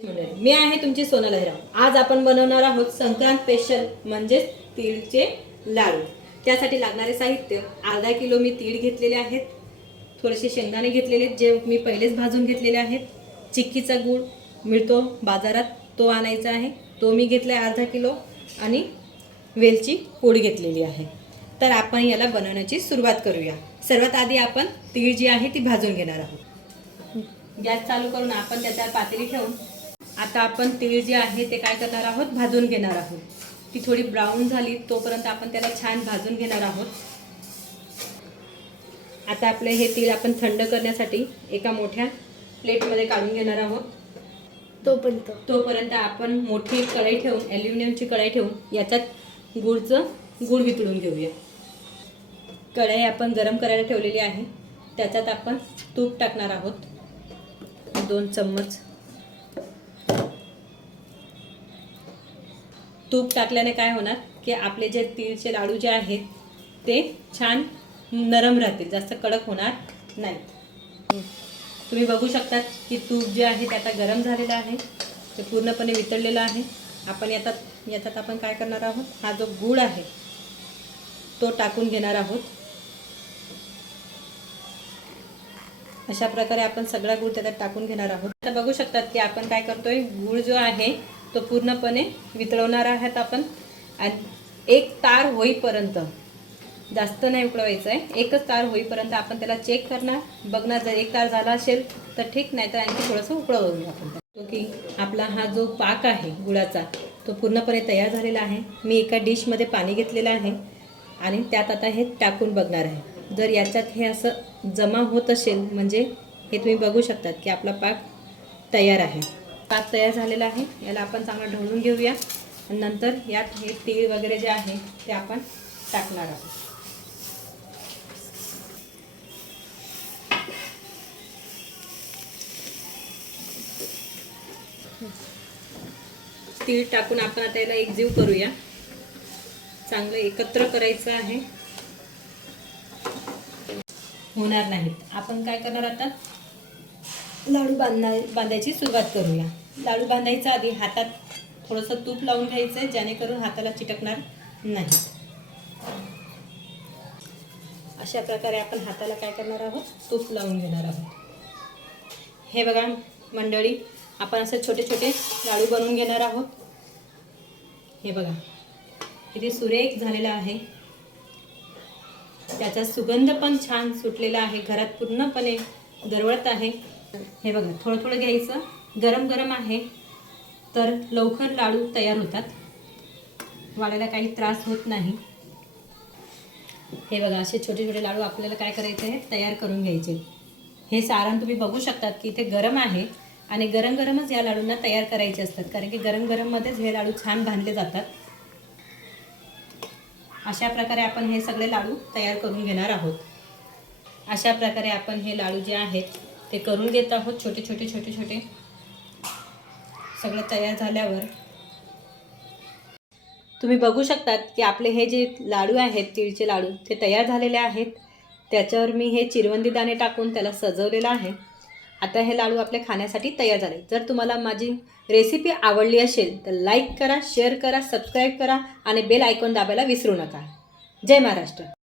मी आहे तुमची सोनल अहिराव। आज आपण बनवणार आहोत संक्रांत स्पेशल म्हणजे तीळचे लाडू। त्यासाठी लागणारे साहित्य अर्धा किलो मी तीळ घेतलेले आहेत, थोडेसे शेंगदाणे घेतलेले जे मी पहिलेच भाजून घेतलेले आहेत, चिक्कीचा गूळ मिळतो बाजारात तो आणायचा आहे, तो मी घेतला अर्धा किलो आणि वेलची पूड घेतलेली आहे। तर आपण याला बनवण्याची सुरुवात करूया। सर्वात आधी आपण तीळ जी आहे ती भाजून घेणार आहोत। गॅस चालू करून आपण त्याच्यावर पातेली ठेवून आता आपण तीळ जे आहे ते काय करणार आहोत, भाजून घेणार आहोत। ती थोडी ब्राऊन झाली तोपर्यंत आपण त्याला छान भाजून घेणार आहोत। आता आपले हे तीळ आपण थंड करण्यासाठी एका मोठ्या प्लेटमध्ये काढून घेणार आहोत। तोपर्यंत आपण मोठी कढई ठेवून ॲल्युमिनियमची कढई ठेवून याच्यात गूळ वितळून घेऊया। कढई आपण गरम करायला ठेवलेली आहे, त्याच्यात आपण तूप टाकणार आहोत 2 चम्मच। तूप टाकल्याने काय होणार की आपले जे तीळचे लाडू जे आहेत ते छान नरम राहतील, जास्त कडक होणार नाही। तुम्ही बघू शकता की तूप जे आहे ते आता गरम झालेलं आहे, ते पूर्णपणे वितळलेलं आहे। आपण याच्यात आपण काय करणार आहोत, हा जो गूळ आहे तो टाकून घेणार आहोत। अशा प्रकारे आपण सगळा गूळ त्याच्यात टाकून घेणार आहोत। आता बघू शकतात की आपण काय करतोय, गूळ जो आहे तो पूर्णपणे वितळवणार आहोत आपण। आणि एक तार होईपर्यंत, जास्त नाही उकळवायचं आहे, एकच तार होईपर्यंत आपण त्याला चेक करणार, बघणार। जर एक तार झाला असेल तर ठीक, नाही तर आणखी थोडंसं उकळवून आपण की आपला हा जो पाक आहे गुळाचा तो पूर्णपणे तयार झालेला आहे। मी एका डिशमध्ये पाणी घेतलेलं आहे आणि त्यात आता हे टाकून बघणार आहे। जर याच्यात हे असं जमा होत असेल म्हणजे हे तुम्ही बघू शकतात की आपला पाक तयार आहे। पाक तयार झालेला आहे, याला आपण चांगलं ढवळून घेऊया आणि नंतर यात हे तीळ वगैरे जे आहे ते आपण टाकणार आहोत। तीळ टाकून आपण आता याला एकजीव करूया, चांगलं एकत्र करायचं आहे, होणार नाहीत। आपण काय करणार आता, लाडू बांधायची सुरुवात करूया। लाडू बांधायच्या आधी हातात थोडंसं तूप लावून घ्यायचं आहे, जेणेकरून हाताला चिटकणार नाही। अशा प्रकारे आपण हाताला काय करणार आहोत, तूप लावून घेणार आहोत। हे बघा मंडळी, आपण असे छोटे छोटे लाडू बनवून घेणार आहोत। हे बघा किती सुरेख झालेला आहे, त्याचा सुगंध पण छान सुटलेला आहे, घरात पूर्णपणे दरवळत आहे। हे बघा थोडं थोडं घ्यायचं, गरम गरम आहे तर लवकर लाडू तयार होतात, वाढायला काही त्रास होत नाही। हे बघा असे छोटे छोटे लाडू आपल्याला काय करायचे आहे, तयार करून घ्यायचे। हे सारण तुम्ही बघू शकतात की इथे गरम आहे आणि गरम गरमच या लाडूंना तयार करायचे असतात, कारण की गरम गरममध्येच हे लाडू छान बांधले जातात। अशा प्रकारे आपण हे सगळे लाडू तयार करून घेणार आहोत। अशा प्रकारे आपण हे लाडू जे आहेत ते करून घेत आहोत, छोटे छोटे छोटे छोटे। सगळं तयार झाल्यावर तुम्ही बघू शकतात की आपले हे जे लाडू आहेत तीळचे लाडू ते तयार झालेले आहेत। त्याच्यावर मी हे चिरवंदी दाणे टाकून त्याला सजवलेलं आहे। आता हे लाडू आपल्या खाण्यासाठी तयार झाले। जर तुम्हाला माझी रेसिपी आवडली असेल तर लाईक करा, शेअर करा, सबस्क्राईब करा आणि बेल आयकॉन दाबायला विसरू नका। जय महाराष्ट्र।